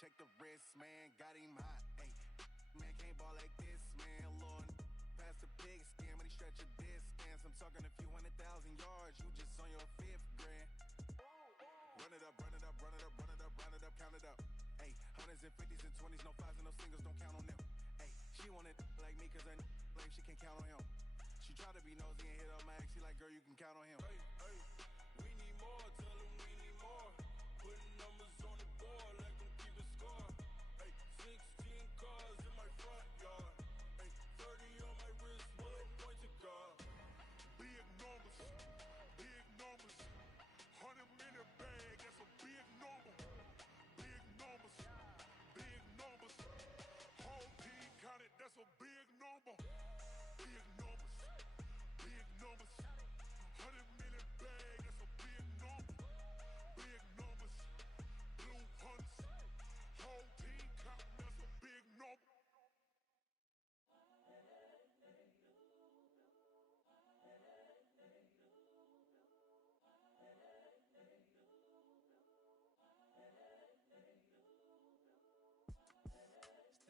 Check the wrist, man, got him hot, ayy. Man, can't ball like this, man, Lord. Pass the pig skin when he stretch a distance. I'm talking a few 100,000 yards, you just on your 5th grand. Run it up, run it up, run it up, run it up, run it up, count it up. Ayy, hundreds and 50s and 20s, no 5s and no singles, don't count on them. Ayy, she wanted like me cause her lame, she can't count on him. She tried to be nosy and hit up my ex, she like, girl, you can count on him. Hey, hey, we need more, tell him we need more. Putting numbers on the board like I'm keeping score. Hey, 16 cars in my front yard. Hey, 30 on my wrist, bullet point to God. Big numbers, 100 in the bag, that's a big number. Big numbers, whole team counted, that's a big number. Big numbers, 100 in the bag, that's a big number. Big numbers, blue hunts, whole team counting, that's a big number.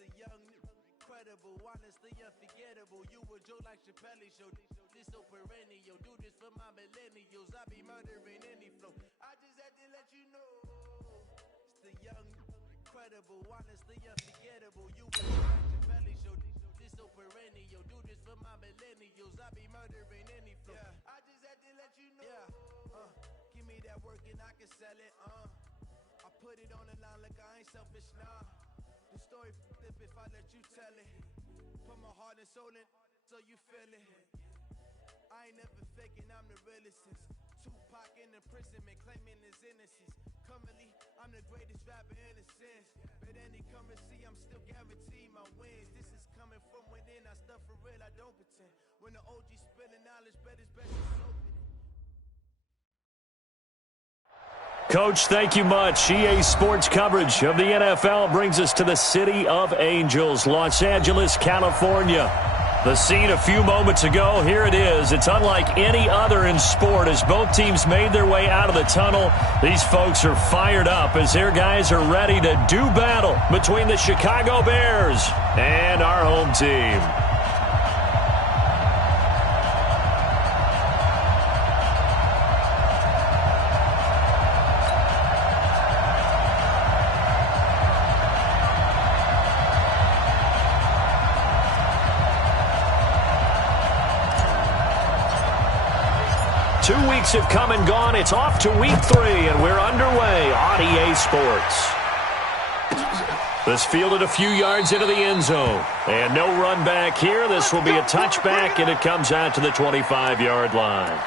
The young, incredible, honestly unforgettable. You a joke like Chappelle Show. This so perennial. Do this for my millennials. I be murdering any flow. I just had to let you know. It's the young, incredible, honestly unforgettable. You a joke like Chappelle Show. This so perennial. Do this for my millennials. I be murdering any flow. I just had to let you know. Give me that work and I can sell it. I put it on the line like I ain't selfish, nah. The story flip if I let you tell it. Put my heart and soul in so you feel it. I ain't never faking, I'm the realest since Tupac in imprisonment, claiming his innocence. Currently, I'm the greatest rapper in a sense. But any currency, I'm still guaranteed my wins. This is coming from within, I stuff for real, I don't pretend. When the OG spilling knowledge, bet it's best to soak it in. Coach, thank you much. EA Sports coverage of the NFL brings us to the City of Angels, Los Angeles, California. The scene a few moments ago, here it is. It's unlike any other in sport as both teams made their way out of the tunnel. These folks are fired up as their guys are ready to do battle between the Chicago Bears and our home team. Have come and gone. It's off to week 3, and we're underway on EA Sports. This fielded a few yards into the end zone, and no run back here. This will be a touchback, and it comes out to the 25-yard line.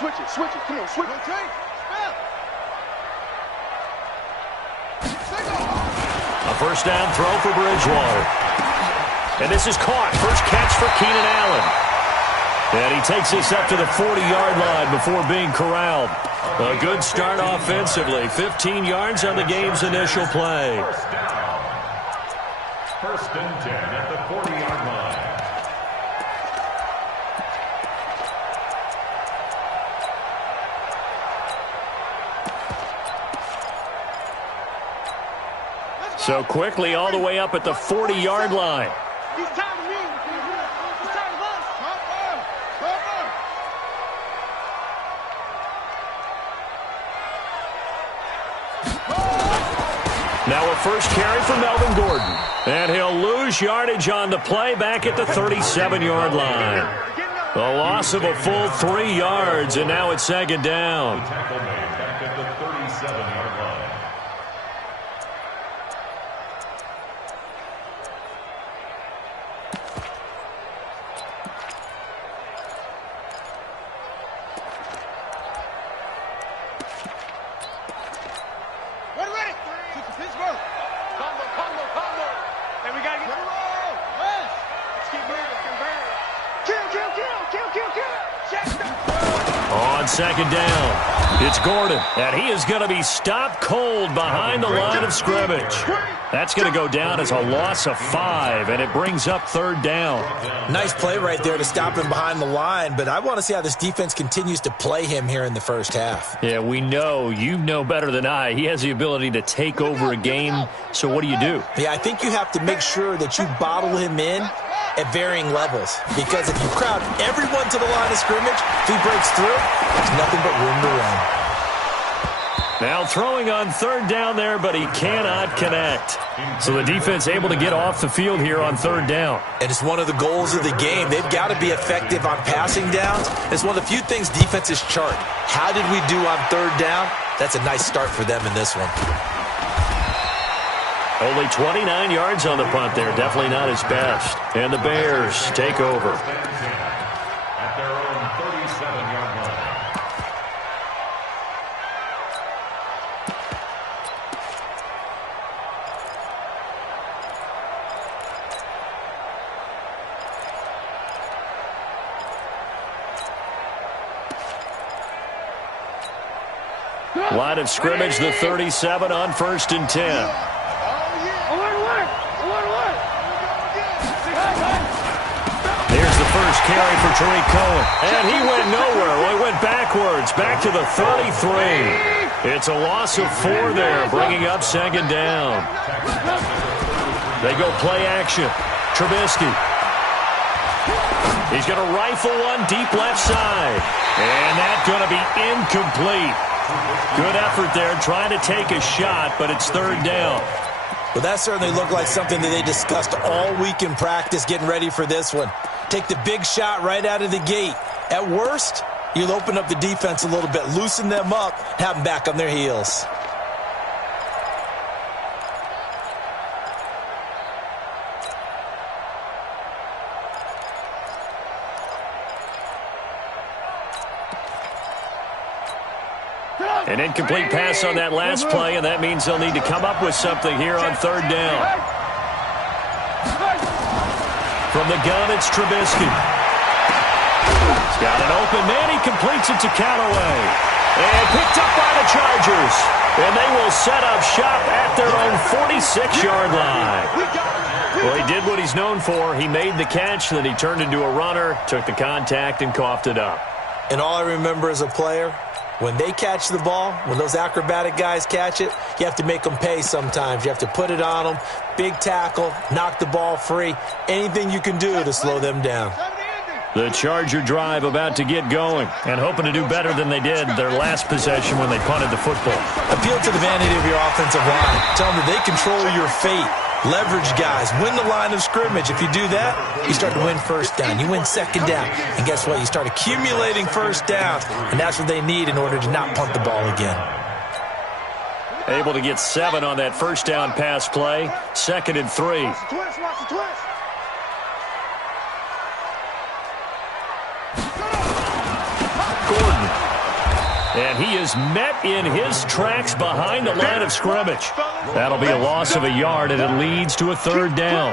Switch it, come on, switch it. Okay. A first down throw for Bridgewater. And this is caught. First catch for Keenan Allen. And he takes this up to the 40-yard line before being corralled. A good start offensively. 15 yards on the game's initial play. First and 10 at the 40-yard line. So quickly all the way up at the 40-yard line. Now a first carry for Melvin Gordon. And he'll lose yardage on the play back at the 37-yard line. A loss of a full 3 yards, and now it's second down. The tackle made back at the 37-yard line. On second down, it's Gordon, and he is going to be stopped cold behind the line of scrimmage. That's going to go down as a loss of 5, and it brings up third down. Nice play right there to stop him behind the line, but I want to see how this defense continues to play him here in the first half. Yeah, we know. You know better than I. He has the ability to take over a game, so what do you do? Yeah, I think you have to make sure that you bottle him in at varying levels, because if you crowd everyone to the line of scrimmage, if he breaks through, there's nothing but room to run. Now throwing on third down there, but he cannot connect. So the defense able to get off the field here on third down. And it's one of the goals of the game. They've got to be effective on passing downs. It's one of the few things defenses chart. How did we do on third down? That's a nice start for them in this one. Only 29 yards on the punt there. Definitely not his best. And the Bears take over. At their own 37-yard line. Line of scrimmage, the 37 on 1st and 10. Here's the first carry for Tariq Cohen. And he went nowhere. Well, he went backwards, back to the 33. It's a loss of 4 there, bringing up second down. They go play action. Trubisky. He's going to rifle one deep left side. And that's going to be incomplete. Good effort there, trying to take a shot, but it's third down. Well, that certainly looked like something that they discussed all week in practice, getting ready for this one. Take the big shot right out of the gate. At worst, you'll open up the defense a little bit, loosen them up, have them back on their heels. An incomplete pass on that last play, and that means they'll need to come up with something here on third down. From the gun, it's Trubisky. He's got an open man. He completes it to Callaway. And picked up by the Chargers. And they will set up shop at their own 46-yard line. Well, he did what he's known for. He made the catch, then he turned into a runner, took the contact, and coughed it up. And all I remember as a player, when they catch the ball, when those acrobatic guys catch it, you have to make them pay sometimes. You have to put it on them, big tackle, knock the ball free, anything you can do to slow them down. The Charger drive about to get going and hoping to do better than they did their last possession when they punted the football. Appeal to the vanity of your offensive line. Tell them that they control your fate. Leverage guys. Win the line of scrimmage. If you do that, you start to win first down. You win second down. And guess what? You start accumulating first downs. And that's what they need in order to not punt the ball again. Able to get 7 on that first down pass play. 2nd and 3. Gordon. And he is met in his tracks behind the line of scrimmage. That'll be a loss of a yard, and it leads to a third down.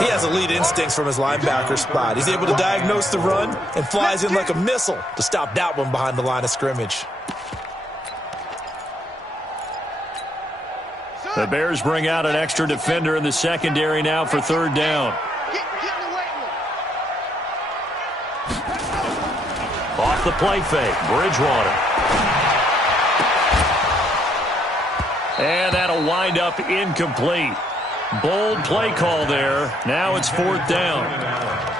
He has elite instincts from his linebacker spot. He's able to diagnose the run and flies in like a missile to stop that one behind the line of scrimmage. The Bears bring out an extra defender in the secondary now for third down. Off the play fake, Bridgewater. And that'll wind up incomplete. Bold play call there. Now it's 4th down.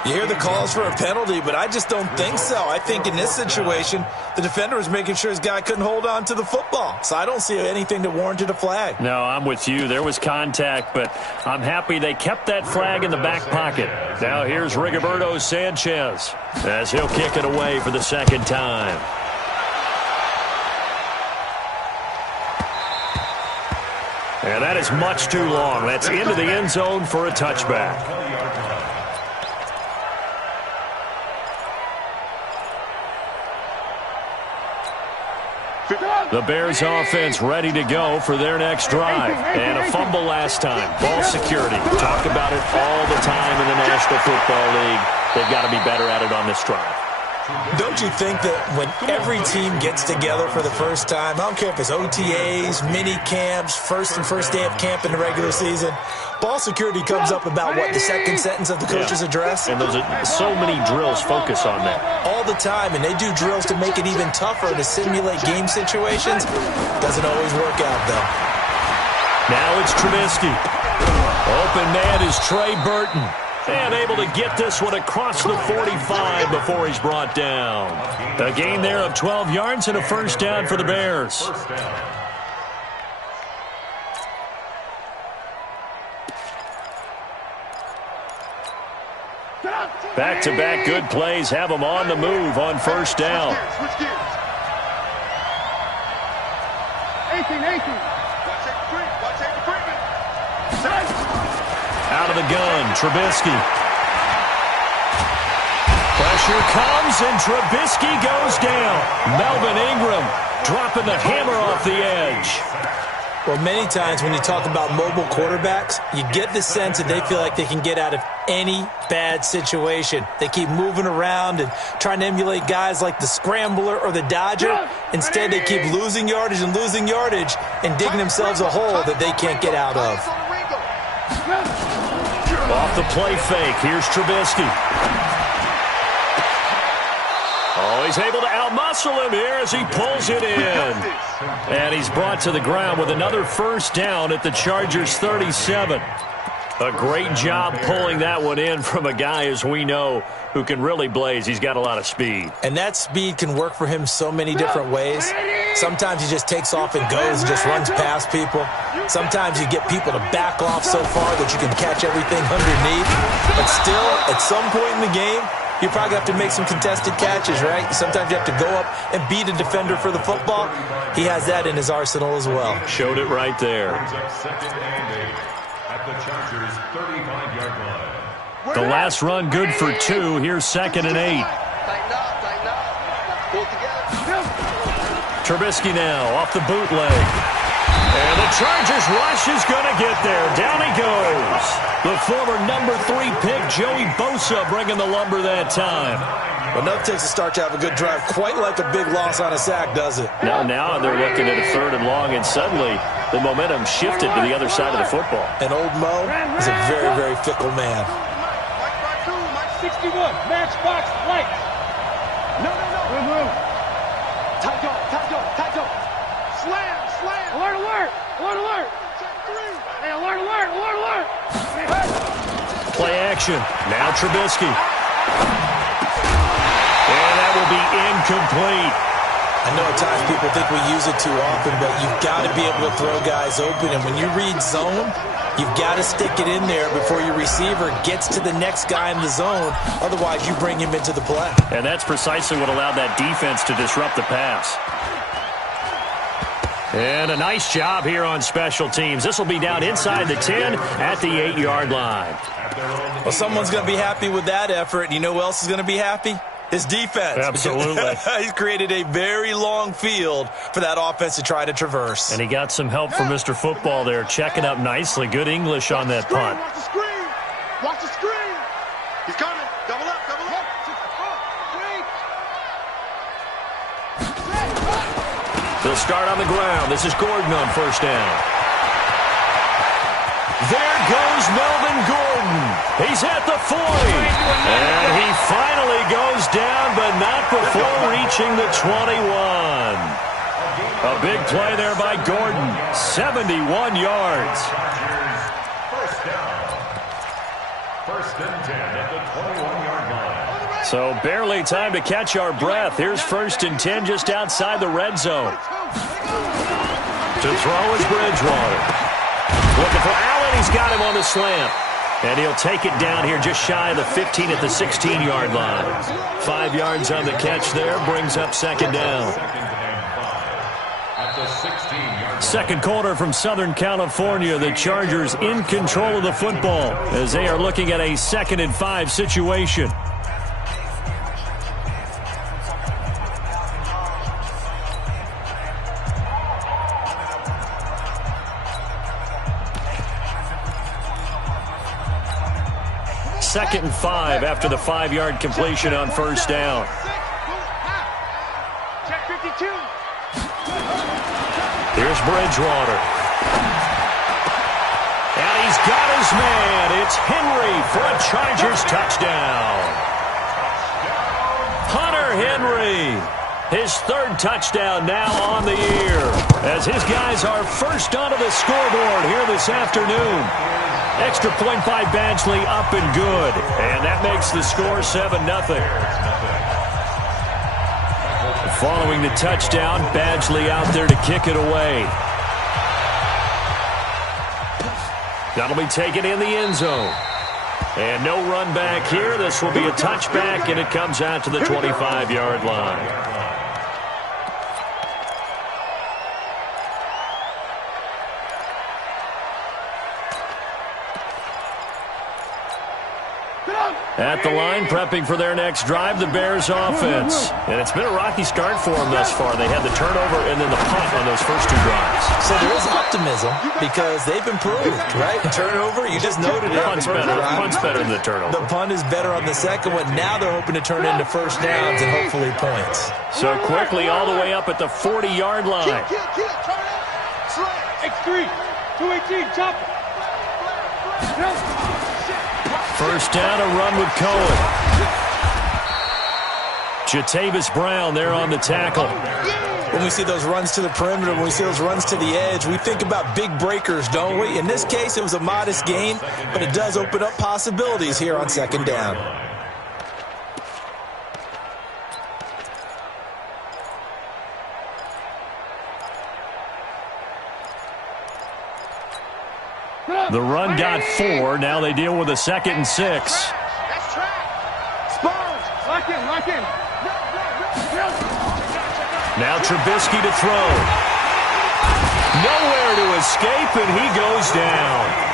You hear the calls for a penalty, but I just don't think so. I think in this situation, the defender was making sure his guy couldn't hold on to the football. So I don't see anything that warranted a flag. No, I'm with you. There was contact, but I'm happy they kept that flag in the back pocket. Now here's Rigoberto Sanchez as he'll kick it away for the second time. And that is much too long. That's into the end zone for a touchback. The Bears offense ready to go for their next drive. And a fumble last time. Ball security. Talk about it all the time in the National Football League. They've got to be better at it on this drive. Don't you think that when every team gets together for the first time, I don't care if it's OTAs, mini camps, first day of camp in the regular season, ball security comes up about, what, the second sentence of the coach's address? And those are so many drills focus on that. All the time, and they do drills to make it even tougher to simulate game situations. Doesn't always work out, though. Now it's Trubisky. Open man is Trey Burton. And able to get this one across the 45 before he's brought down. A gain there of 12 yards and a first down for the Bears. Back-to-back good plays have them on the move on first down. 18. Out of the gun, Trubisky. Pressure comes, and Trubisky goes down. Melvin Ingram dropping the hammer off the edge. Well, many times when you talk about mobile quarterbacks, you get the sense that they feel like they can get out of any bad situation. They keep moving around and trying to emulate guys like the Scrambler or the Dodger. Instead, they keep losing yardage and digging themselves a hole that they can't get out of. Off the play fake, here's Trubisky. Oh, he's able to outmuscle him here as he pulls it in. And he's brought to the ground with another first down at the Chargers' 37. A great job pulling that one in from a guy, as we know, who can really blaze. He's got a lot of speed. And that speed can work for him so many different ways. Sometimes he just takes off and goes and just runs past people. Sometimes you get people to back off so far that you can catch everything underneath. But still, at some point in the game, you probably have to make some contested catches, right? Sometimes you have to go up and beat a defender for the football. He has that in his arsenal as well. Showed it right there. The last run good for 2. Here's 2nd and 8. Trubisky now off the bootleg. And the Chargers rush is going to get there. Down he goes. The former number 3 pick, Joey Bosa, bringing the lumber that time. Well, nothing takes a start to have a good drive quite like a big loss on a sack, does it? Now they're looking at a 3rd and long, and suddenly the momentum shifted to the other side of the football. And old Mo is a very, very fickle man. Mike 61, matchbox lights. No. Room. Tight go. Slam. Alert. Hey, alert. Play action. Now Trubisky. And that will be incomplete. I know at times people think we use it too often, but you've got to be able to throw guys open. And when you read zone, you've got to stick it in there before your receiver gets to the next guy in the zone. Otherwise, you bring him into the play. And that's precisely what allowed that defense to disrupt the pass. And a nice job here on special teams. This will be down inside the 10 at the 8-yard line. Well, someone's going to be happy with that effort. You know who else is going to be happy? His defense. Absolutely. He's created a very long field for that offense to try to traverse. And he got some help from Mr. Football there, checking up nicely. Good English on that punt. Watch the screen. He's coming. Double up. They'll start on the ground. This is Gordon on first down. There goes Melvin Gordon. He's at the 40. And he finally goes down, but not before reaching the 21. A big play there by Gordon. 71 yards. First and 10 at the 21-yard line. So barely time to catch our breath. Here's first and 10 just outside the red zone. To throw is Bridgewater. Looking for Allen. He's got him on the slant. And he'll take it down here just shy of the 15 at the 16-yard line. 5 yards on the catch there. Brings up second down. At the 16-yard line. Second quarter from Southern California. The Chargers in control of the football as they are looking at a 2nd and 5 situation. Second and 5 after the 5-yard completion on first down. Check 52. Here's Bridgewater. And he's got his man. It's Henry for a Chargers touchdown. Hunter Henry. His 3rd touchdown now on the year as his guys are first onto the scoreboard here this afternoon. Extra point by Badgley, up and good. And that makes the score 7-0. Following the touchdown, Badgley out there to kick it away. That'll be taken in the end zone. And no run back here. This will be a touchback, and it comes out to the 25-yard line. At the line, prepping for their next drive, the Bears offense. And it's been a rocky start for them thus far. They had the turnover and then the punt on those first 2 drives. So there is optimism because they've improved, right? Turnover, you just noted it. Punt's better than the turnover. The punt is better on the second one. Now they're hoping to turn into first downs and hopefully points. So quickly all the way up at the 40-yard line. X3, 218, chop. First down, a run with Cohen. Jatavis Brown there on the tackle. When we see those runs to the perimeter, when we see those runs to the edge, we think about big breakers, don't we? In this case, it was a modest gain, but it does open up possibilities here on second down. The run got 4. Now they deal with a 2nd and 6. That's track. Sponge. Lock in, lock in. Now Trubisky to throw. Nowhere to escape, and he goes down.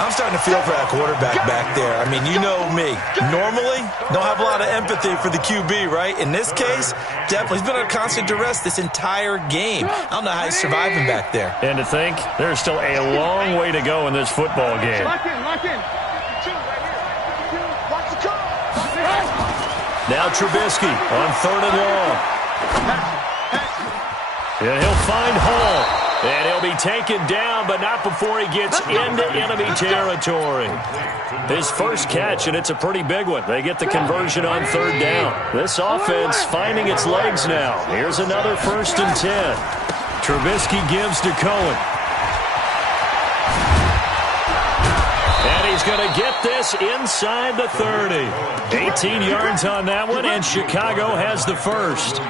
I'm starting to feel for that quarterback back there. I mean, you know me. Normally, don't have a lot of empathy for the QB, right? In this case, definitely. He's been under constant duress this entire game. I don't know how he's surviving back there. And to think, there's still a long way to go in this football game. Lock in, lock in. Now Trubisky on 3rd and long. And he'll find Hall. And he'll be taken down, but not before he gets into enemy territory. His first catch, and it's a pretty big one. They get the conversion on 3rd down. This offense finding its legs now. Here's another 1st and 10. Trubisky gives to Cohen. And he's going to get this inside the 30. 18 yards on that one, and Chicago has the first.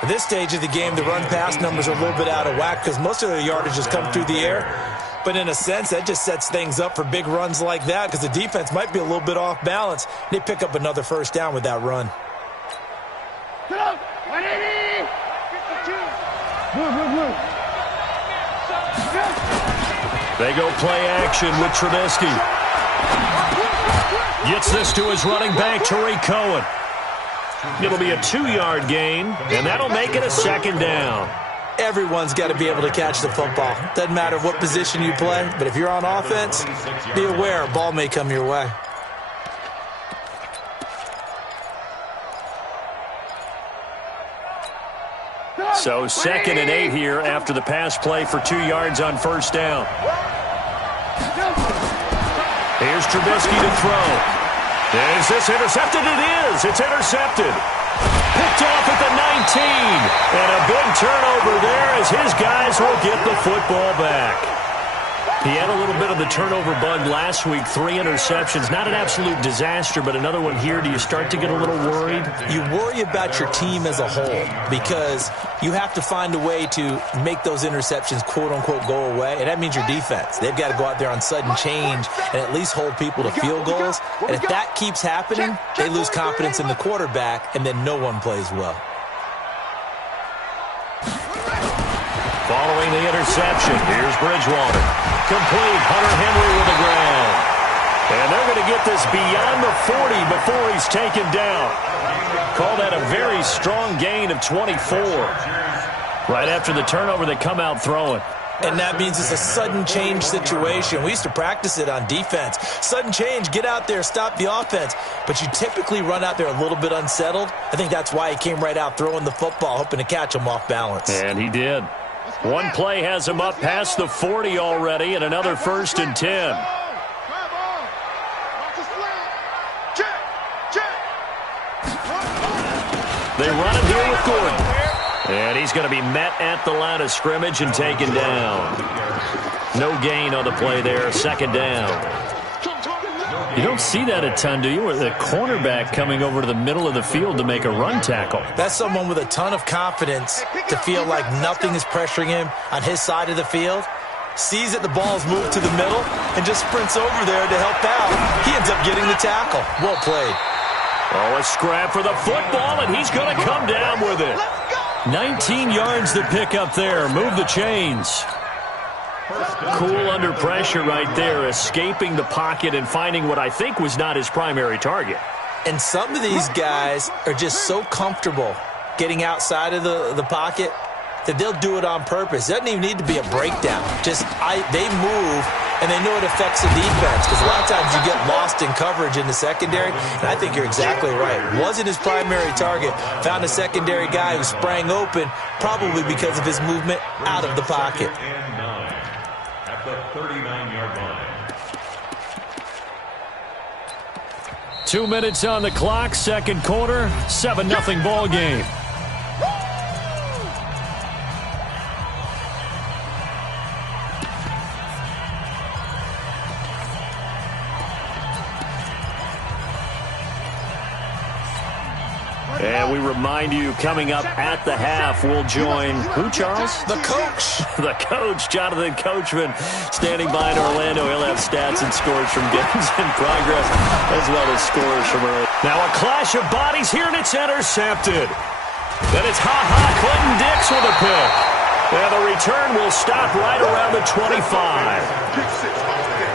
At this stage of the game, the run-pass numbers are a little bit out of whack because most of the yardage has come through the air. But in a sense, that just sets things up for big runs like that because the defense might be a little bit off balance. They pick up another first down with that run. 180. 52. They go play action with Trubisky. Gets this to his running back, Tariq Cohen. It'll be a 2-yard gain, and that'll make it a 2nd down. Everyone's got to be able to catch the football. Doesn't matter what position you play, but if you're on offense, be aware a ball may come your way. So 2nd and 8 here after the pass play for 2 yards on first down. Here's Trubisky to throw. Is this intercepted? It is. It's intercepted. Picked off at the 19. And a big turnover there as his guys will get the football back. He had a little bit of the turnover bug last week, 3 interceptions. Not an absolute disaster, but another one here. Do you start to get a little worried? You worry about your team as a whole because you have to find a way to make those interceptions, quote-unquote, go away, and that means your defense. They've got to go out there on sudden change and at least hold people to field goals. And if that keeps happening, they lose confidence in the quarterback, and then no one plays well. Following the interception, here's Bridgewater. Complete, Hunter Henry with the grab. And they're going to get this beyond the 40 before he's taken down. Call that a very strong gain of 24. Right after the turnover, they come out throwing. And that means it's a sudden change situation. We used to practice it on defense. Sudden change, get out there, stop the offense. But you typically run out there a little bit unsettled. I think that's why he came right out throwing the football, hoping to catch him off balance. And he did. One play has him up past the 40 already, and another 1st and 10. They run it here with Gordon. And he's going to be met at the line of scrimmage and taken down. No gain on the play there, 2nd down. You don't see that a ton, do you? With a cornerback coming over to the middle of the field to make a run tackle. That's someone with a ton of confidence to feel like nothing is pressuring him on his side of the field. Sees that the ball's moved to the middle and just sprints over there to help out. He ends up getting the tackle. Well played. Oh, a scrap for the football, and he's going to come down with it. 19 yards to pick up there. Move the chains. Cool under pressure right there, escaping the pocket and finding what I think was not his primary target. And some of these guys are just so comfortable getting outside of the pocket that they'll do it on purpose. It doesn't even need to be a breakdown. They move, and they know it affects the defense because a lot of times you get lost in coverage in the secondary, and I think you're exactly right. Wasn't his primary target. Found a secondary guy who sprang open, probably because of his movement out of the pocket. At the 39-yard line. 2 minutes on the clock, 2nd quarter, 7-0 ball game. And we remind you, coming up at the half, we'll join who, Charles? The coach. The coach, Jonathan Coachman, standing by in Orlando. He'll have stats and scores from games in progress, as well as scores from early. Now a clash of bodies here, and it's intercepted. Then it's Clinton Dix with a pick. And the return will stop right around the 25.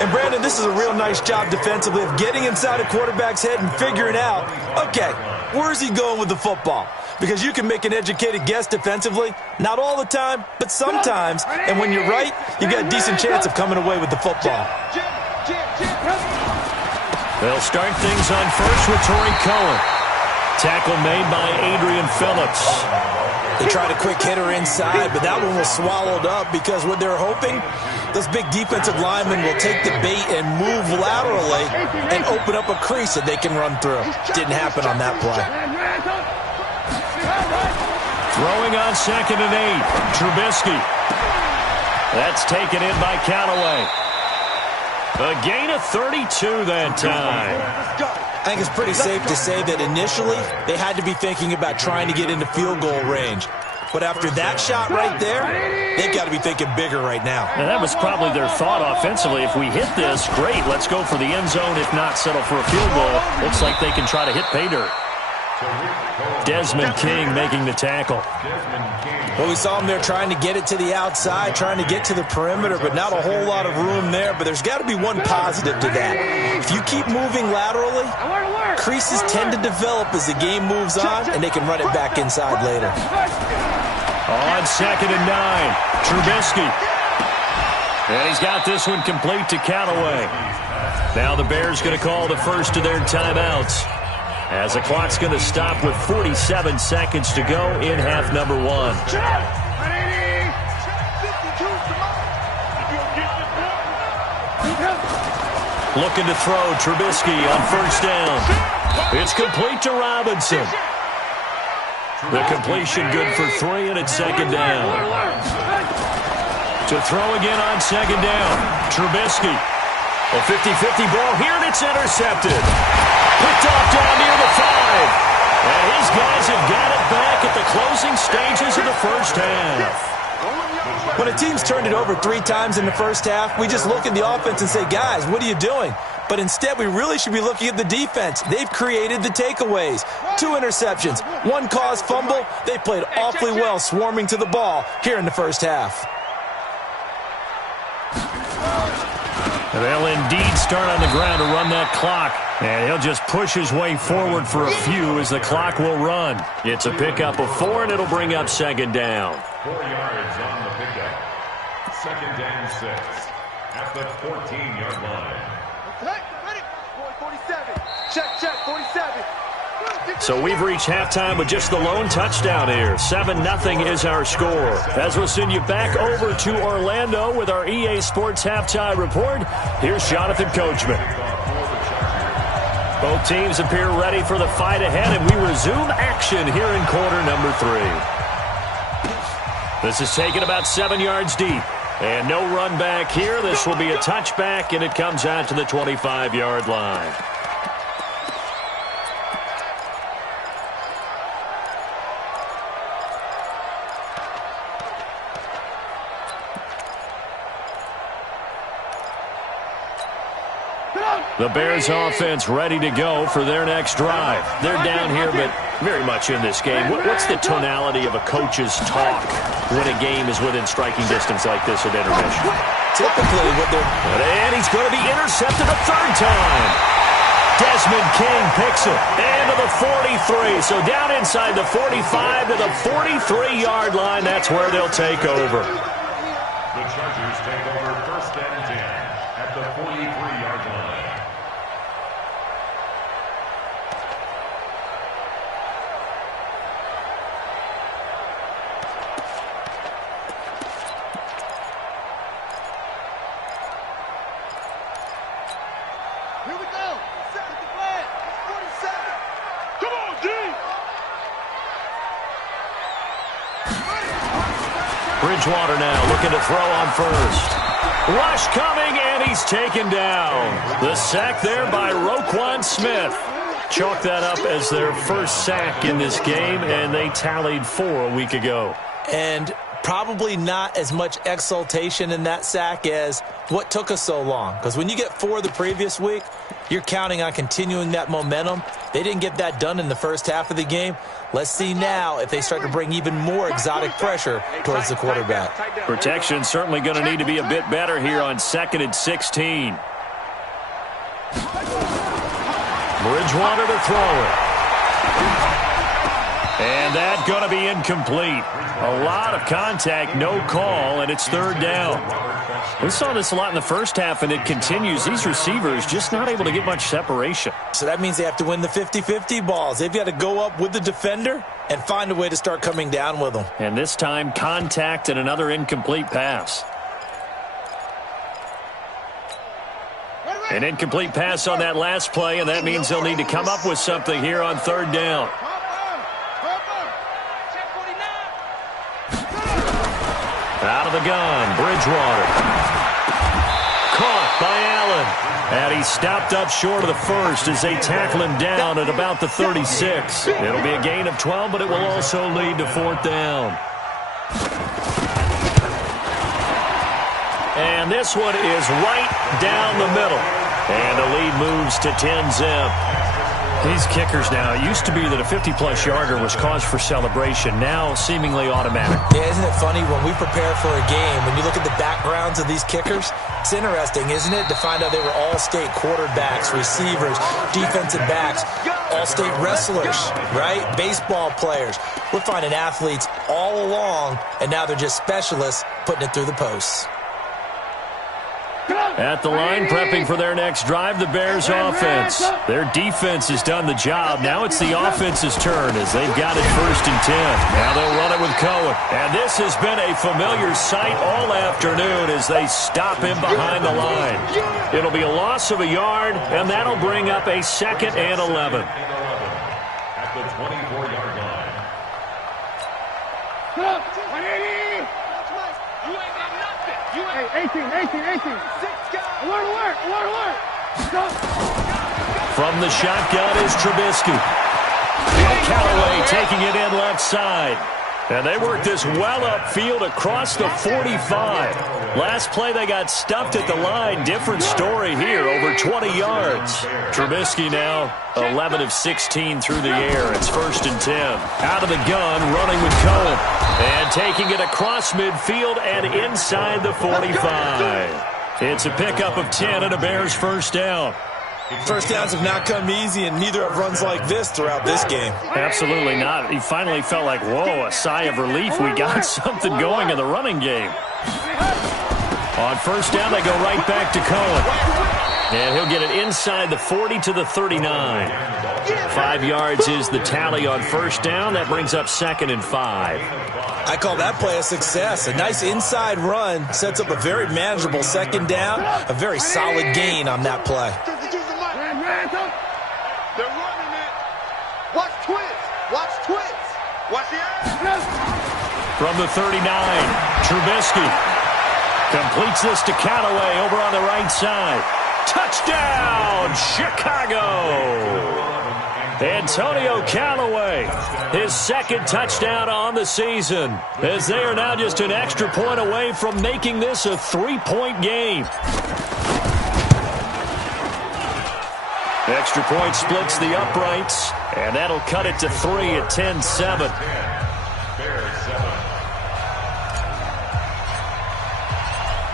And, Brandon, this is a real nice job defensively of getting inside a quarterback's head and figuring out, okay, where's he going with the football? Because you can make an educated guess defensively, not all the time, but sometimes. And when you're right, you've got a decent chance of coming away with the football. They'll start things on first with Torrey Cohen. Tackle made by Adrian Phillips. They tried a quick hitter inside, but that one was swallowed up because what they're hoping, those big defensive linemen will take the bait and move laterally and open up a crease that they can run through. Didn't happen on that play. Throwing on 2nd and 8. Trubisky. That's taken in by Callaway. A gain of 32 that time. I think it's pretty safe to say that initially they had to be thinking about trying to get into field goal range. But after that shot right there, they've got to be thinking bigger right now. And that was probably their thought offensively. If we hit this, great. Let's go for the end zone. If not, settle for a field goal. Looks like they can try to hit pay dirt. Desmond King making the tackle. Well, we saw him there trying to get it to the outside, trying to get to the perimeter, but not a whole lot of room there. But there's got to be one positive to that. If you keep moving laterally, creases tend to develop as the game moves on, and they can run it back inside later. On 2nd and 9, Trubisky. And he's got this one complete to Callaway. Now the Bears going to call the first of their timeouts, as the clock's going to stop with 47 seconds to go in half number 1. Looking to throw, Trubisky on 1st down. It's complete to Robinson. The completion good for 3, and it's 2nd down. To throw again on 2nd down. Trubisky. A 50-50 ball here, and it's intercepted. Picked off down near the 5. And his guys have got it back at the closing stages of the first half. When a team's turned it over 3 times in the first half, we just look at the offense and say, guys, what are you doing? But instead, we really should be looking at the defense. They've created the takeaways. 2 interceptions, 1 caused fumble. They played awfully well swarming to the ball here in the first half. They'll indeed start on the ground to run that clock. And he'll just push his way forward for a few as the clock will run. It's a pickup of 4, and it'll bring up second down. 4 yards on the pickup. Second and 6 at the 14-yard line. Ready? 47. Check, 47. So we've reached halftime with just the lone touchdown here. 7-0 is our score. As we'll send you back over to Orlando with our EA Sports Halftime Report, here's Jonathan Coachman. Both teams appear ready for the fight ahead, and we resume action here in quarter number 3. This is taken about 7 yards deep. And no run back here. This will be a touchback, and it comes out to the 25-yard line. The Bears offense ready to go for their next drive. They're down here, but very much in this game. What's the tonality of a coach's talk when a game is within striking distance like this at intermission? Typically, what they're... And he's going to be intercepted a 3rd time. Desmond King picks it. And to the 43. So down inside the 45 to the 43-yard line. That's where they'll take over. The Chargers take over 1st and 10 at the 43-yard line. Here we go. Set the flag. 47. Come on, D. Bridgewater now looking to throw on first. Rush coming, and he's taken down. The sack there by Roquan Smith. Chalk that up as their first sack in this game, and they tallied 4 a week ago. And probably not as much exultation in that sack as what took us so long. Because when you get 4 the previous week, you're counting on continuing that momentum. They didn't get that done in the first half of the game. Let's see now if they start to bring even more exotic pressure towards the quarterback. Protection certainly going to need to be a bit better here on 2nd and 16. Bridgewater to throw it. And that's going to be incomplete. A lot of contact, no call, and it's 3rd down. We saw this a lot in the first half, and it continues. These receivers just not able to get much separation. So that means they have to win the 50-50 balls. They've got to go up with the defender and find a way to start coming down with them. And this time, contact and another incomplete pass. An incomplete pass on that last play, and that means they'll need to come up with something here on 3rd down. Out of the gun, Bridgewater. Caught by Allen. And he stopped up short of the first as they tackle him down at about the 36. It'll be a gain of 12, but it will also lead to 4th down. And this one is right down the middle. And the lead moves to 10-zip. These kickers now, it used to be that a 50-plus yarder was cause for celebration, now seemingly automatic. Yeah, isn't it funny when we prepare for a game, when you look at the backgrounds of these kickers, it's interesting, isn't it, to find out they were all-state quarterbacks, receivers, defensive backs, all-state wrestlers, right? Baseball players. We're finding athletes all along, and now they're just specialists putting it through the posts. At the line, prepping for their next drive, the Bears offense. Their defense has done the job. Now it's the offense's turn as they've got it 1st and 10. Now they'll run it with Cohen. And this has been a familiar sight all afternoon as they stop him behind the line. It'll be a loss of a yard, and that'll bring up a 2nd and 11. At the 24-yard line. Come on, 180. You ain't got nothing. Hey, 18. Alert. From the shotgun is Trubisky. And Callaway taking it in left side. And they work this well upfield across the 45. Last play they got stuffed at the line. Different story here, over 20 yards. Trubisky now 11 of 16 through the air. It's 1st and 10. Out of the gun, running with Cohen. And taking it across midfield and inside the 45. It's a pickup of 10 and a Bears first down. First downs have not come easy, and neither have runs like this throughout this game. Absolutely not. He finally felt like, whoa, a sigh of relief. We got something going in the running game. On first down, they go right back to Cohen. And he'll get it inside the 40 to the 39. 5 yards is the tally on first down. That brings up 2nd and 5. I call that play a success. A nice inside run sets up a very manageable 2nd down. A very solid gain on that play. They're running it. Watch twist. Watch the ass. From the 39, Trubisky completes this to Callaway over on the right side. Touchdown, Chicago! Antonio Callaway, his 2nd touchdown on the season, as they are now just an extra point away from making this a 3-point game. Extra point splits the uprights, and that'll cut it to 3 at 10-7.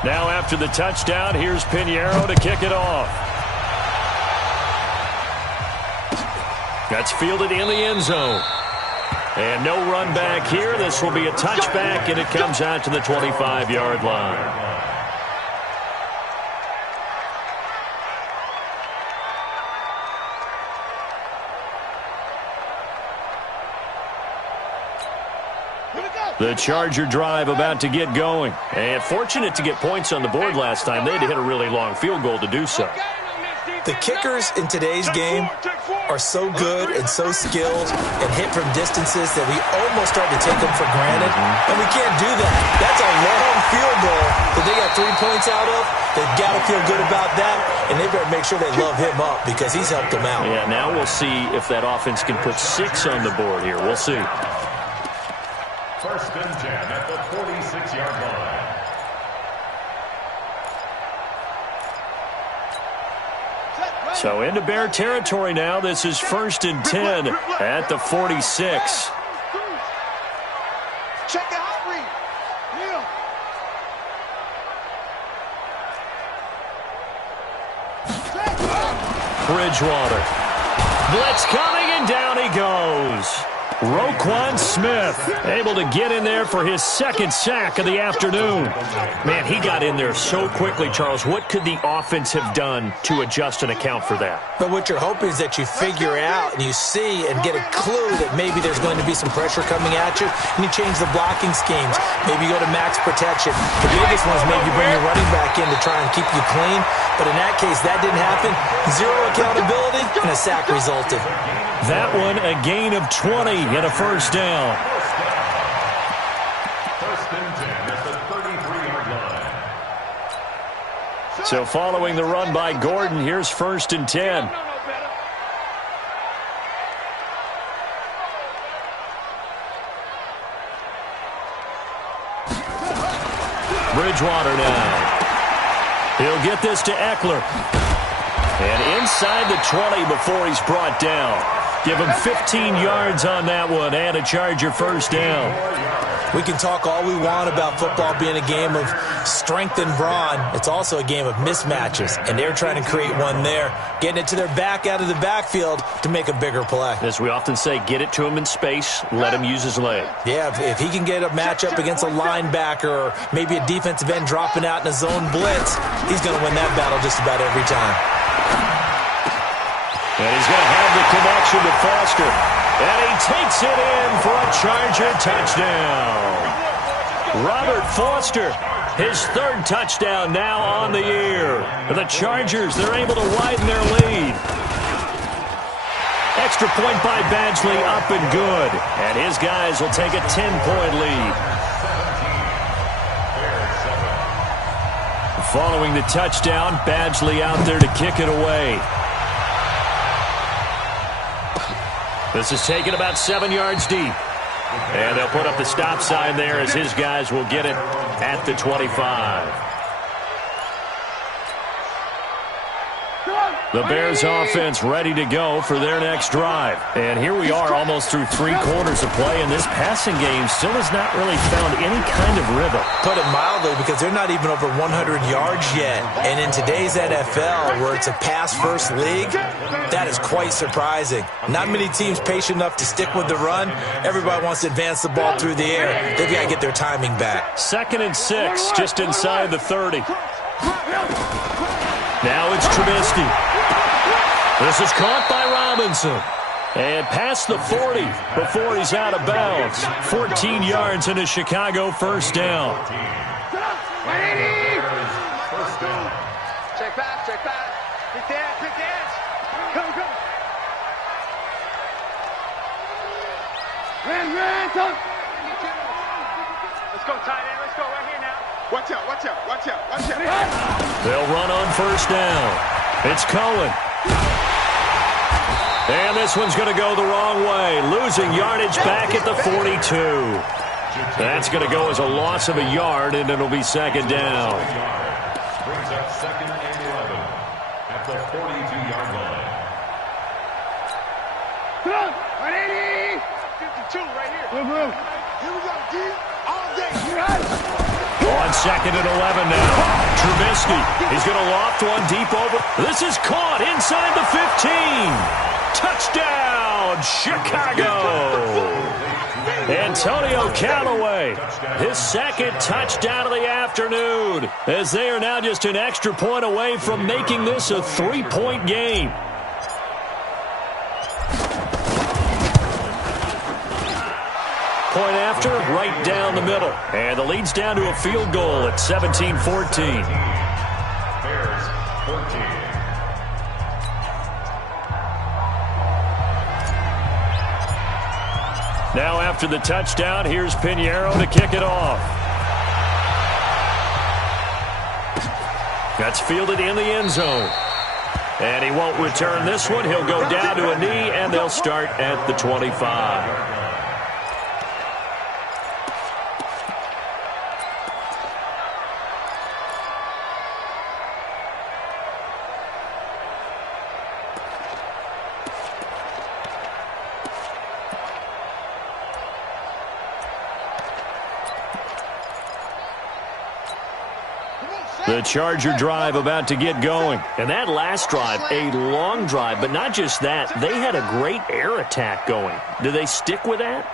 Now after the touchdown, here's Pinheiro to kick it off. That's fielded in the end zone. And no run back here. This will be a touchback, and it comes out to the 25-yard line. The Charger drive about to get going. And fortunate to get points on the board last time. They had to hit a really long field goal to do so. The kickers in today's game are so good and so skilled and hit from distances that we almost start to take them for granted. And we can't do that. That's a long field goal that they got 3 points out of. They've got to feel good about that, and they better make sure they love him up because he's helped them out. Yeah, now we'll see if that offense can put 6 on the board here. We'll see. 1st and 10 at the 46-yard line. So into Bear territory now. This is 1st and 10 at the 46. Check the hot read. Bridgewater. Blitz coming, and down he goes. Roquan Smith able to get in there for his 2nd sack of the afternoon. Man, he got in there so quickly, Charles. What could the offense have done to adjust and account for that? But what you're hoping is that you figure out and you see and get a clue that maybe there's going to be some pressure coming at you, and you change the blocking schemes. Maybe you go to max protection. The biggest one is maybe you bring your running back in to try and keep you clean. But in that case, that didn't happen. 0 accountability, and a sack resulted. That one, a gain of 20 and a first down. 1st and 10 at the 33-yard line. So following the run by Gordon, here's 1st and 10. Bridgewater now. He'll get this to Eckler. And inside the 20 before he's brought down. Give him 15 yards on that one and a Charger first down. We can talk all we want about football being a game of strength and brawn. It's also a game of mismatches, and they're trying to create one there, getting it to their back out of the backfield to make a bigger play. As we often say, get it to him in space, let him use his leg. Yeah, if he can get a matchup against a linebacker or maybe a defensive end dropping out in a zone blitz, he's going to win that battle just about every time. And he's going to have the connection to Foster. And he takes it in for a Charger touchdown. Robert Foster, his 3rd touchdown now on the year. The Chargers, they're able to widen their lead. Extra point by Badgley, up and good. And his guys will take a 10-point lead. Following the touchdown, Badgley out there to kick it away. This is taken about 7 yards deep. And they'll put up the stop sign there as his guys will get it at the 25. The Bears offense ready to go for their next drive. And here we are almost through 3 quarters of play, and this passing game still has not really found any kind of rhythm. Put it mildly, because they're not even over 100 yards yet. And in today's NFL, where it's a pass-first league, that is quite surprising. Not many teams patient enough to stick with the run. Everybody wants to advance the ball through the air. They've got to get their timing back. 2nd and 6, just inside the 30. Now it's Trubisky. This is caught by Robinson. And past the 40 before he's out of bounds. 14 yards and a Chicago first down. Check back, check back. Pick the edge. Come. Ran, come. Let's go, tight end. Let's go right here now. Watch out. They'll run on first down. It's Cohen. And this one's going to go the wrong way. Losing yardage back at the 42. That's going to go as a loss of a yard, and it'll be 2nd down. Brings up 2nd and 11 at the 42-yard line. Come on, 180. 52 right here. Move. Here we go, D. All day. On 2nd and 11 now. Trubisky. He's going to loft one deep over. This is caught inside the 15. Touchdown, Chicago! Antonio Callaway, his 2nd touchdown of the afternoon, as they are now just an extra point away from making this a 3-point game. Point after, right down the middle. And the lead's down to a field goal at 17-14. Bears 14. Now after the touchdown, here's Pinheiro to kick it off. That's fielded in the end zone. And he won't return this one. He'll go down to a knee, and they'll start at the 25. The Charger drive about to get going. And that last drive, a long drive, but not just that. They had a great air attack going. Do they stick with that?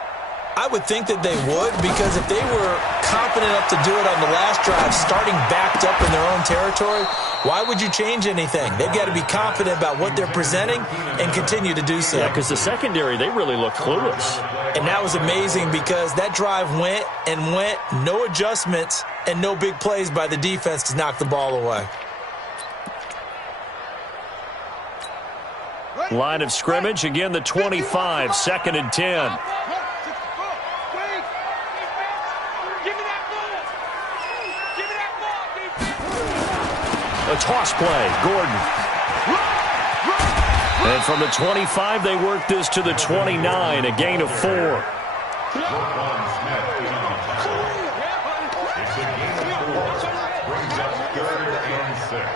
I would think that they would, because if they were confident enough to do it on the last drive, starting backed up in their own territory, why would you change anything? They've got to be confident about what they're presenting and continue to do so. Yeah, because the secondary, they really look clueless. And that was amazing, because that drive went, no adjustments, and no big plays by the defense to knock the ball away. Line of scrimmage, again the 25, 2nd and 10. A toss play, Gordon. And from the 25, they work this to the 29, a gain of 4. It's a gain of 4. Brings up 3rd and 6.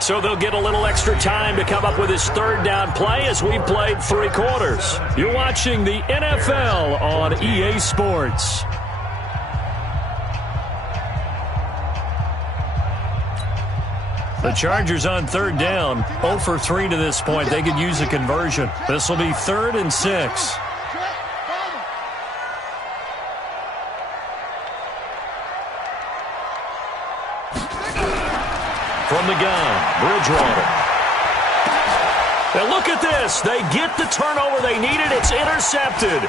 So they'll get a little extra time to come up with his 3rd down play as we played 3 quarters. You're watching the NFL on EA Sports. The Chargers on 3rd down, 0 for 3 to this point. They could use a conversion. This will be 3rd and 6. From the gun, Bridgewater. And look at this. They get the turnover they needed. It's intercepted.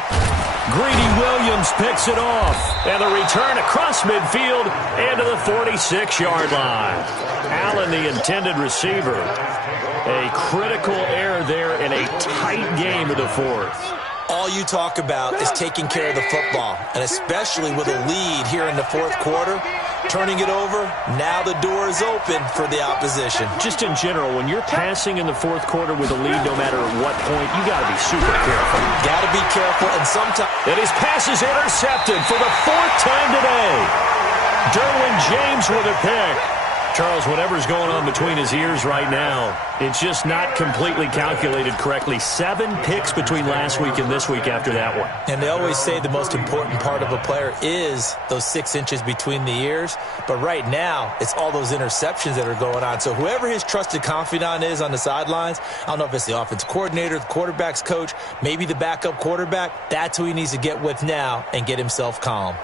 Greedy Williams picks it off. And the return across midfield and to the 46-yard line. Allen, the intended receiver. A critical error there in a tight game of the fourth. All you talk about is taking care of the football, and especially with a lead here in the fourth quarter, turning it over, now the door is open for the opposition. Just in general, when you're passing in the fourth quarter with a lead, no matter what point, you got to be super careful. Got to be careful, and sometimes... And his pass is intercepted for the fourth time today. Derwin James with a pick. Charles, whatever's going on between his ears right now, it's just not completely calculated correctly. 7 picks between last week and this week after that one. And they always say the most important part of a player is those 6 inches between the ears. But right now, it's all those interceptions that are going on. So whoever his trusted confidant is on the sidelines, I don't know if it's the offensive coordinator, the quarterback's coach, maybe the backup quarterback, that's who he needs to get with now and get himself calm.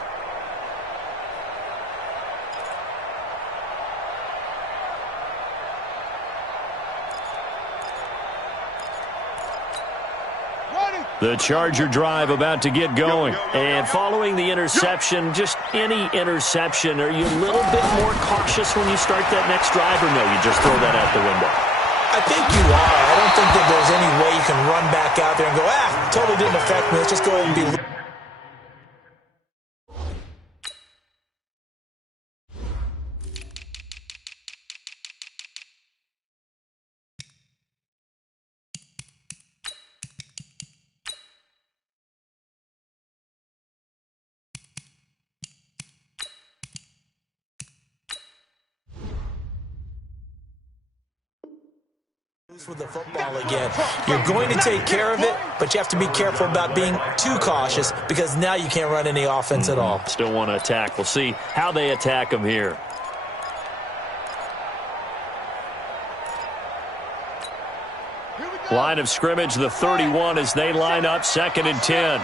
The Charger drive about to get going. And following the interception, just any interception, are you a little bit more cautious when you start that next drive, or no, you just throw that out the window? I think you are. I don't think that there's any way you can run back out there and go, totally didn't affect me. Let's just go ahead and be... with the football again. You're going to take care of it, but you have to be careful about being too cautious because now you can't run any offense at all. Still want to attack. We'll see how they attack them here. Line of scrimmage, the 31 as they line up, 2nd and 10.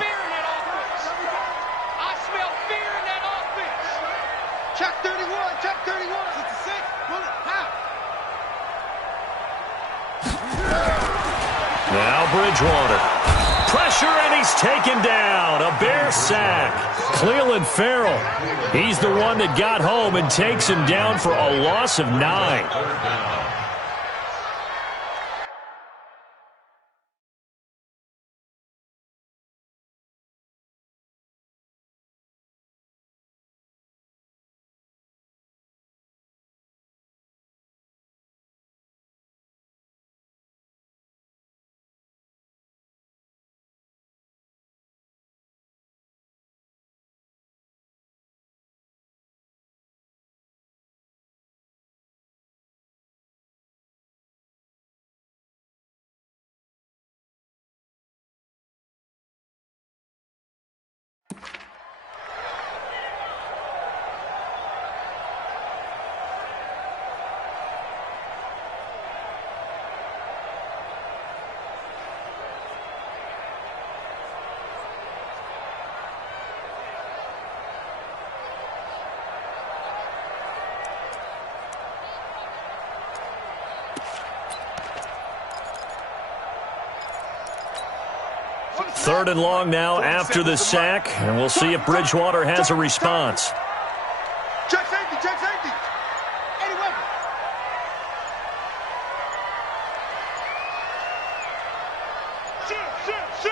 Now Bridgewater. Pressure, and he's taken down. A Bear sack. Cleveland Farrell. He's the one that got home and takes him down for a loss of 9. Third and long now after the sack, and we'll see if Bridgewater has a response. Check safety, check safety. Any weapon. Shoot.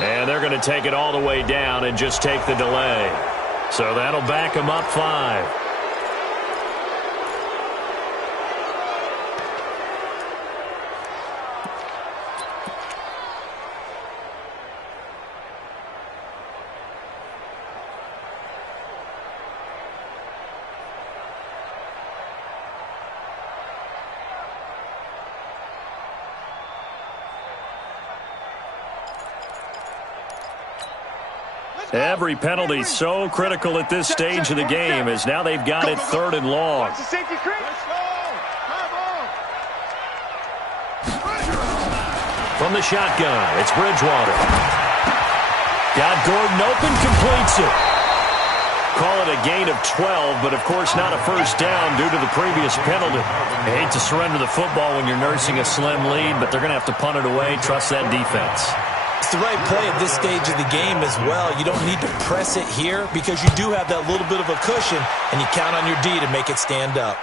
And they're going to take it all the way down and just take the delay. So that'll back them up 5. Every penalty so critical at this stage of the game as now they've got it 3rd and long. From the shotgun, it's Bridgewater. Got Gordon open, completes it. call it a gain of 12, but of course not a first down due to the previous penalty. I hate to surrender the football when you're nursing a slim lead, but they're going to have to punt it away. Trust that defense. It's the right play at this stage of the game as well. You don't need to press it here because you do have that little bit of a cushion, and you count on your D to make it stand up.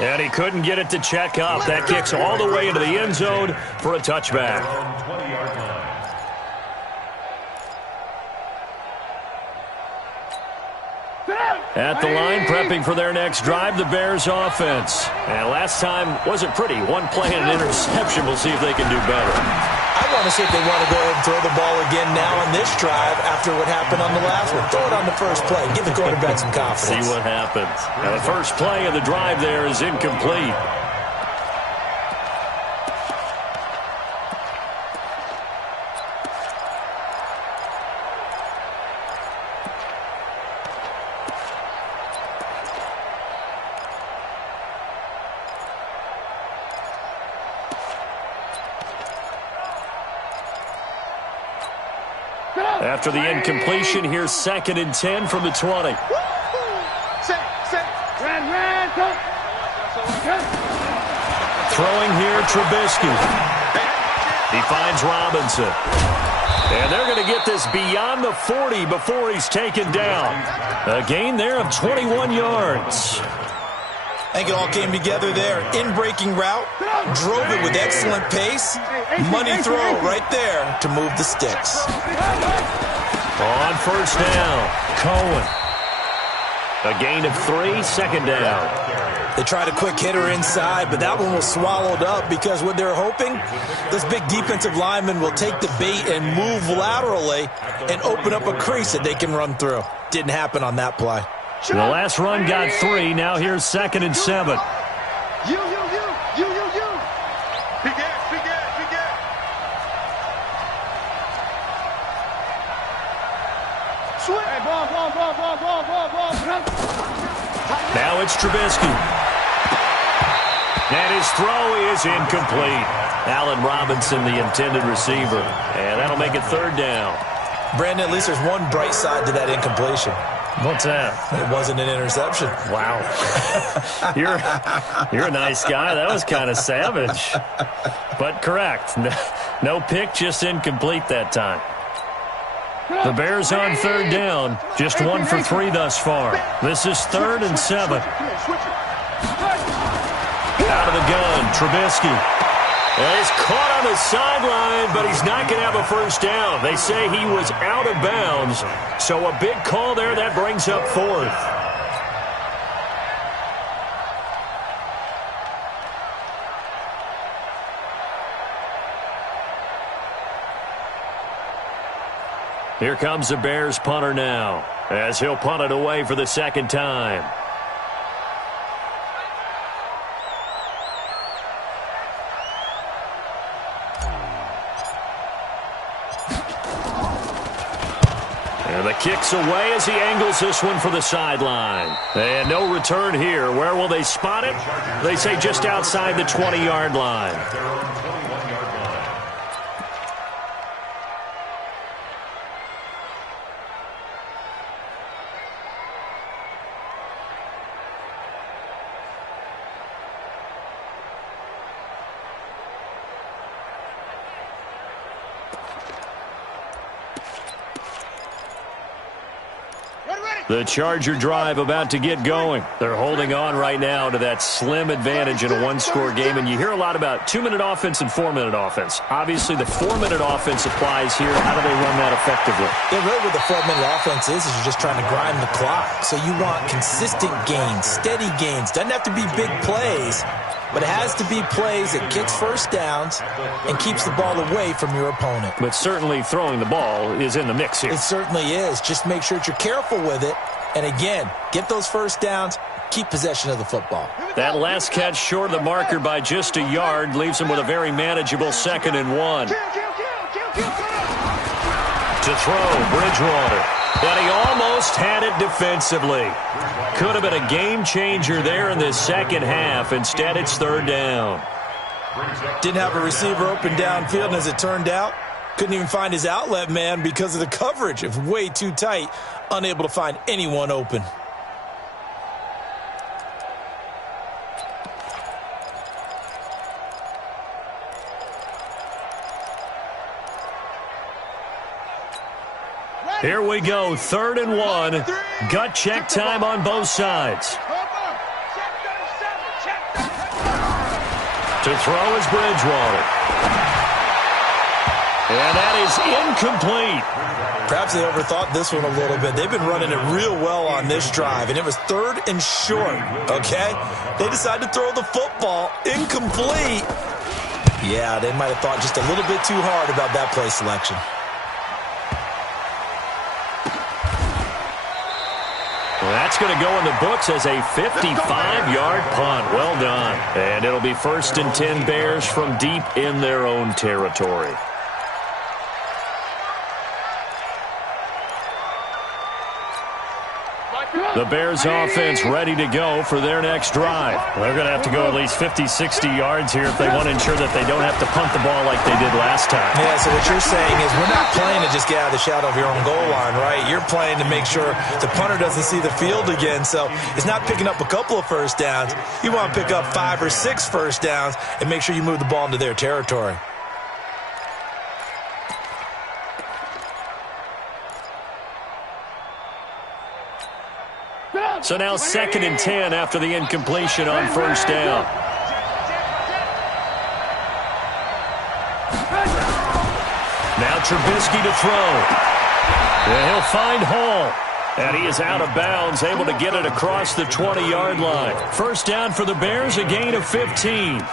And he couldn't get it to check up. That kicks all the way into the end zone for a touchback. At the line, prepping for their next drive, the Bears offense. And last time wasn't pretty. One play and an interception. We'll see if they can do better. I want to see if they want to go ahead and throw the ball again now on this drive after what happened on the last one. Throw it on the first play. Give the quarterback some confidence. See what happens. Now the first play of the drive there is incomplete. After the incompletion, here's 2nd and 10 from the 20. Throwing here, Trubisky. He finds Robinson. And they're going to get this beyond the 40 before he's taken down. A gain there of 21 yards. I think it all came together there. In-breaking route, drove it with excellent pace. Money throw right there to move the sticks. On first down, Cohen. A gain of 3, 2nd down. They tried a quick hitter inside, but that one was swallowed up because what they're hoping, this big defensive lineman will take the bait and move laterally and open up a crease that they can run through. Didn't happen on that play. The last run got 3. Now here's 2nd and 7. You. Begin. Swing. Hey, ball. Now it's Trubisky. And his throw is incomplete. Allen Robinson, the intended receiver. And that'll make it 3rd down. Brandon, at least there's one bright side to that incompletion. What's that? It wasn't an interception. Wow. You're a nice guy. That was kind of savage. But correct. No pick, just incomplete that time. The Bears on 3rd down. Just 1 for 3 thus far. This is 3rd and 7. Out of the gun, Trubisky. And he's caught on the sideline, but he's not going to have a first down. They say he was out of bounds. So a big call there. That brings up 4th. Here comes the Bears punter now, as he'll punt it away for the 2nd time. And the kick's away as he angles this one for the sideline. And no return here. Where will they spot it? They say just outside the 20-yard line. The Charger drive about to get going. They're holding on right now to that slim advantage in a one-score game. And you hear a lot about 2-minute offense and 4-minute offense. Obviously, the 4-minute offense applies here. How do they run that effectively? Yeah, really what the 4-minute offense is you're just trying to grind the clock. So you want consistent gains, steady gains. Doesn't have to be big plays, but it has to be plays that kicks first downs and keeps the ball away from your opponent. But certainly throwing the ball is in the mix here. It certainly is. Just make sure that you're careful with it. And again, get those first downs, keep possession of the football. That last catch short of the marker by just a yard leaves him with a very manageable 2nd and 1. To throw, Bridgewater. But he almost had it defensively. Could have been a game changer there in this second half. Instead, it's 3rd down. Didn't have a receiver open downfield, and as it turned out, Couldn't even find his outlet man because of the coverage. It was way too tight, unable to find anyone open. Here we go, 3rd and 1. Gut check time on both sides. To throw is Bridgewater. And that is incomplete. Perhaps they overthought this one a little bit. They've been running it real well on this drive, and it was 3rd and short, okay? They decided to throw the football incomplete. Yeah, they might have thought just a little bit too hard about that play selection. Well, that's going to go in the books as a 55-yard punt. Well done. And it'll be 1st and 10 Bears from deep in their own territory. The Bears offense ready to go for their next drive. They're going to have to go at least 50, 60 yards here if they want to ensure that they don't have to punt the ball like they did last time. Yeah, so what you're saying is we're not playing to just get out of the shadow of your own goal line, right? You're playing to make sure the punter doesn't see the field again. So it's not picking up a couple of first downs. You want to pick up 5 or 6 first downs and make sure you move the ball into their territory. So now 2nd and 10 after the incompletion on 1st down. Now Trubisky to throw. And he'll find Hall. And he is out of bounds, able to get it across the 20-yard line. 1st down for the Bears, a gain of 15.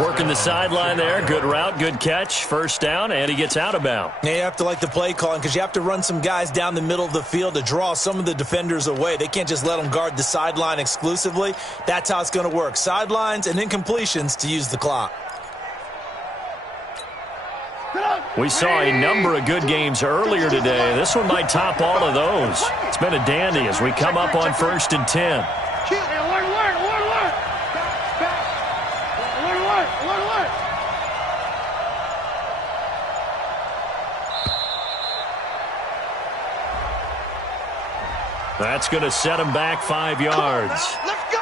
Working the sideline there. Good route, good catch. 1st down, and he gets out of bounds. Yeah, you have to like the play calling because you have to run some guys down the middle of the field to draw some of the defenders away. They can't just let them guard the sideline exclusively. That's how it's going to work. Sidelines and incompletions to use the clock. We saw a number of good games earlier today. This one might top all of those. It's been a dandy as we come up on 1st and 10. That's going to set him back 5 yards. Let's go.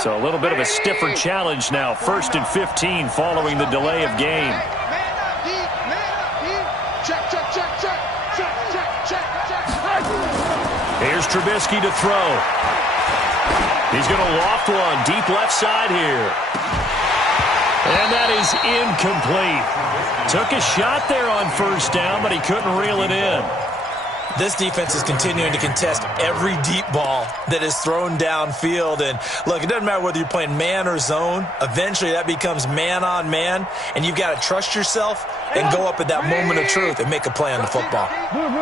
So a little bit of a stiffer challenge now. 1st and 15 following the delay of game. Here's Trubisky to throw. He's going to loft one deep left side here. And that is incomplete. Took a shot there on 1st down, but he couldn't reel it in. This defense is continuing to contest every deep ball that is thrown downfield. And, look, it doesn't matter whether you're playing man or zone. Eventually, that becomes man-on-man, and you've got to trust yourself and go up at that moment of truth and make a play on the football.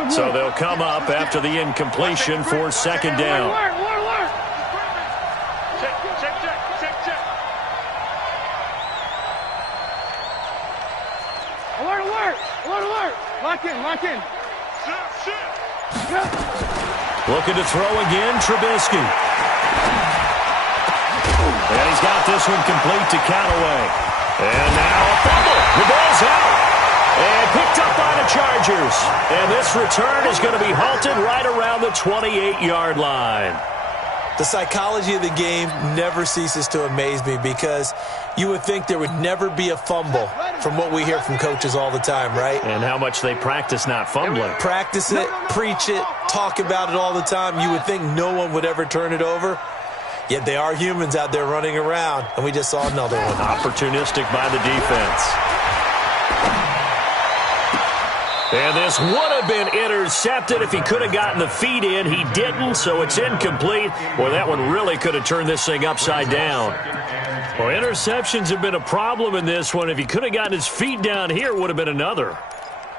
So they'll come up after the incompletion for 2nd down. Lock in. Looking to throw again, Trubisky. And he's got this one complete to Callaway. And now a fumble. The ball's out. And picked up by the Chargers. And this return is going to be halted right around the 28-yard line. The psychology of the game never ceases to amaze me because you would think there would never be a fumble from what we hear from coaches all the time, right? And how much they practice not fumbling. Practice it, preach it, talk about it all the time. You would think no one would ever turn it over. Yet they are humans out there running around, and we just saw another one. Opportunistic by the defense. And this would have been intercepted if he could have gotten the feet in. He didn't, so it's incomplete. Boy, that one really could have turned this thing upside down. Well, interceptions have been a problem in this one. If he could have gotten his feet down here, it would have been another.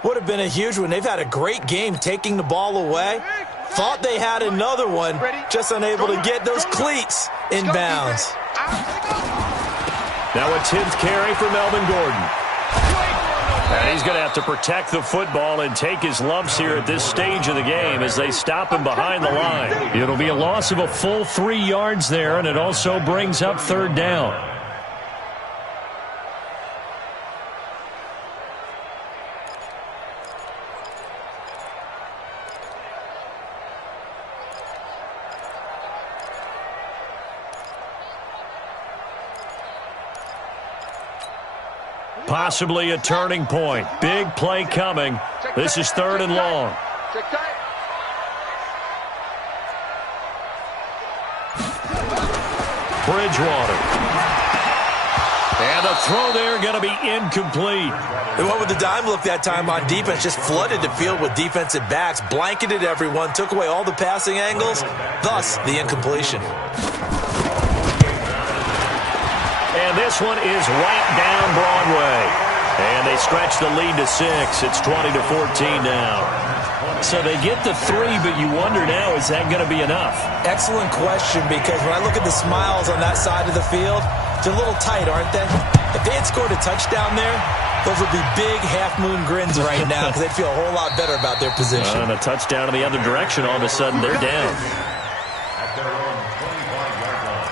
Would have been a huge one. They've had a great game taking the ball away. Thought they had another one, just unable to get those cleats in bounds. Now a 10th carry for Melvin Gordon. And he's going to have to protect the football and take his lumps here at this stage of the game as they stop him behind the line. It'll be a loss of a full 3 yards there, and it also brings up 3rd down. Possibly a turning point. Big play coming. This is 3rd and long. Bridgewater. And a throw there going to be incomplete. They went with the dime look that time on defense. Just flooded the field with defensive backs. Blanketed everyone. Took away all the passing angles. Thus, the incompletion. And this one is right down Broadway. And they stretch the lead to 6. It's 20-14 now. So they get the 3, but you wonder now, is that going to be enough? Excellent question, because when I look at the smiles on that side of the field, they're a little tight, aren't they? If they had scored a touchdown there, those would be big half-moon grins right now because they'd feel a whole lot better about their position. And a touchdown in the other direction, all of a sudden they're down. At their own 25-yard line.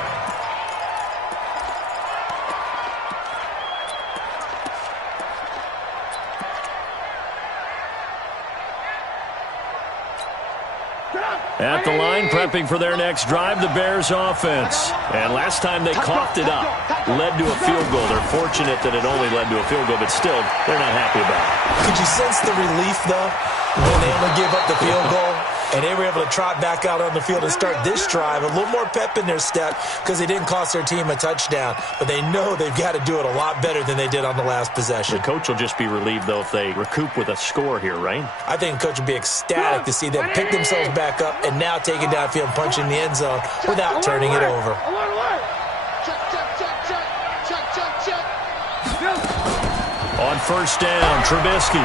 At the line, prepping for their next drive, the Bears offense. And last time they coughed it up, led to a field goal. They're fortunate that it only led to a field goal, but still, they're not happy about it. Could you sense the relief, though, when they only gave up the field goal? And they were able to trot back out on the field and start this drive. A little more pep in their step because they didn't cost their team a touchdown. But they know they've got to do it a lot better than they did on the last possession. The coach will just be relieved, though, if they recoup with a score here, right? I think the coach will be ecstatic to see them pick themselves back up and now take it downfield and punch in the end zone without turning it over. On 1st down, Trubisky.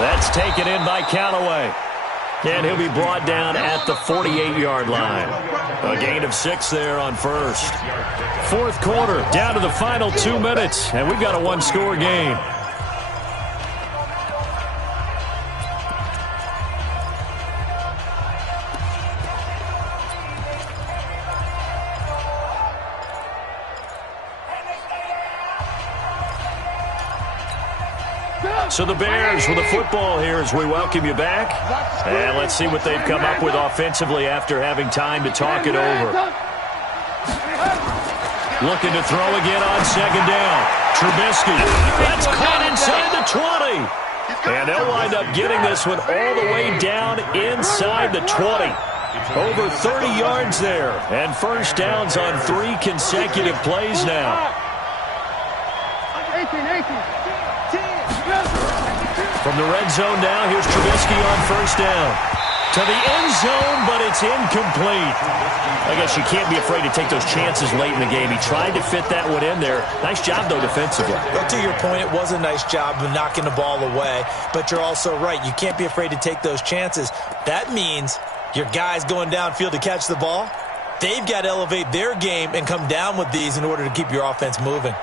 That's taken in by Callaway. And he'll be brought down at the 48-yard line. A gain of 6 there on 1st. 4th quarter, down to the final 2 minutes, and we've got a 1-score game. So the Bears with the football here as we welcome you back. And let's see what they've come up with offensively after having time to talk it over. Looking to throw again on 2nd down. Trubisky. That's caught inside the 20. And they'll wind up getting this one all the way down inside the 20. Over 30 yards there. And 1st downs on 3 consecutive plays now. 18. From the red zone now, here's Trubisky on 1st down. To the end zone, but it's incomplete. I guess you can't be afraid to take those chances late in the game. He tried to fit that one in there. Nice job, though, defensively. Well, to your point, it was a nice job of knocking the ball away. But you're also right. You can't be afraid to take those chances. That means your guys going downfield to catch the ball, they've got to elevate their game and come down with these in order to keep your offense moving.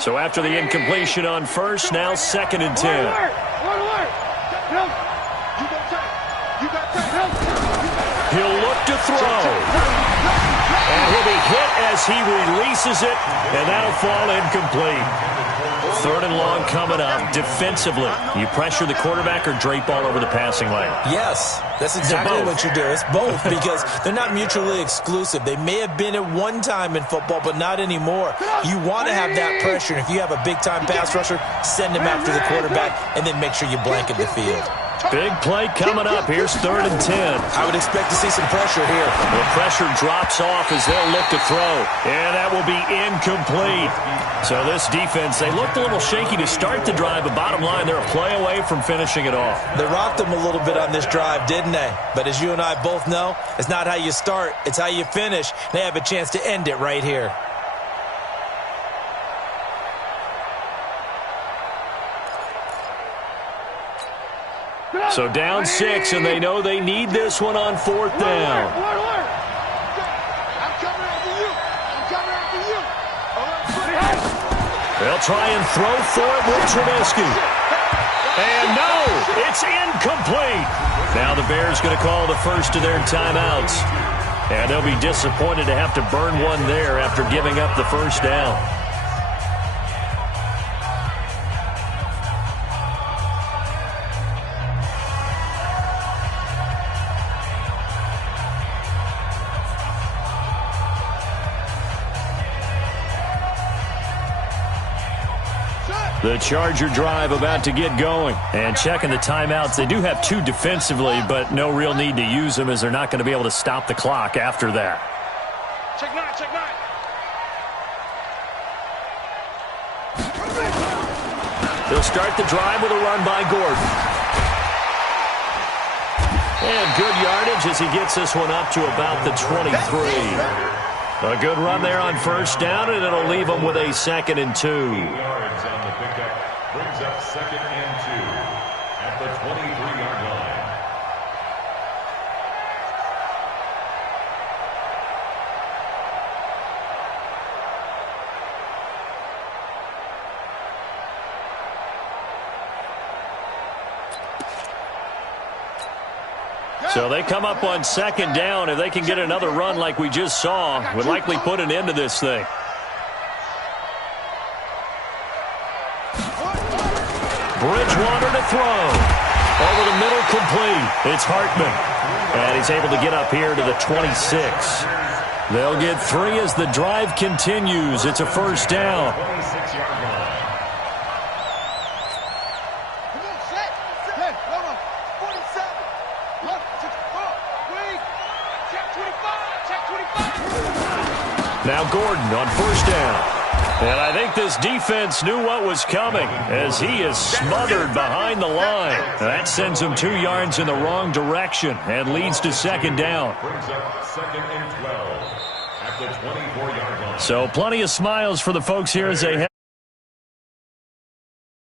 So after the incompletion on 1st, now 2nd and 10. He'll look to throw. And he'll be hit as he releases it, and that'll fall incomplete. 3rd and long coming up. Defensively, you pressure the quarterback or drape all over the passing lane? Yes, that's exactly what you do. It's both because they're not mutually exclusive. They may have been at one time in football, but not anymore. You want to have that pressure. And if you have a big-time pass rusher, send him after the quarterback and then make sure you blanket the field. Big play coming up. Here's 3rd and 10. I would expect to see some pressure here. The pressure drops off as they'll look to throw. And that will be incomplete. So this defense, they looked a little shaky to start the drive, but bottom line, they're a play away from finishing it off. They rocked them a little bit on this drive, didn't they? But as you and I both know, it's not how you start, it's how you finish. They have a chance to end it right here. So down 6, and they know they need this one on 4th down. I'm coming after you. I'm coming after you. They'll try and throw for it with Trubisky. And no, it's incomplete. Now the Bears going to call the first of their timeouts. And they'll be disappointed to have to burn one there after giving up the first down. The Charger drive about to get going. And checking the timeouts, they do have 2 defensively, but no real need to use them as they're not going to be able to stop the clock after that. Check 9, check 9. They'll start the drive with a run by Gordon. And good yardage as he gets this one up to about the 23. A good run there on first down, and it'll leave them with a 2nd and 2. Yards on the pickup brings up 2nd and 2 at the 23-yard line. So they come up on 2nd down. If they can get another run like we just saw, would likely put an end to this thing. Bridgewater to throw. Over the middle, complete. It's Hartman. And he's able to get up here to the 26. They'll get 3 as the drive continues. It's a first down. 26-yard line. Come on, set. Hey, hold on. 47. Look, check 25. Now Gordon on first down. And I think this defense knew what was coming as he is smothered behind the line. That sends him 2 yards in the wrong direction and leads to 2nd down. Brings up 2nd and 12 at the 24-yard line. So plenty of smiles for the folks here as they head.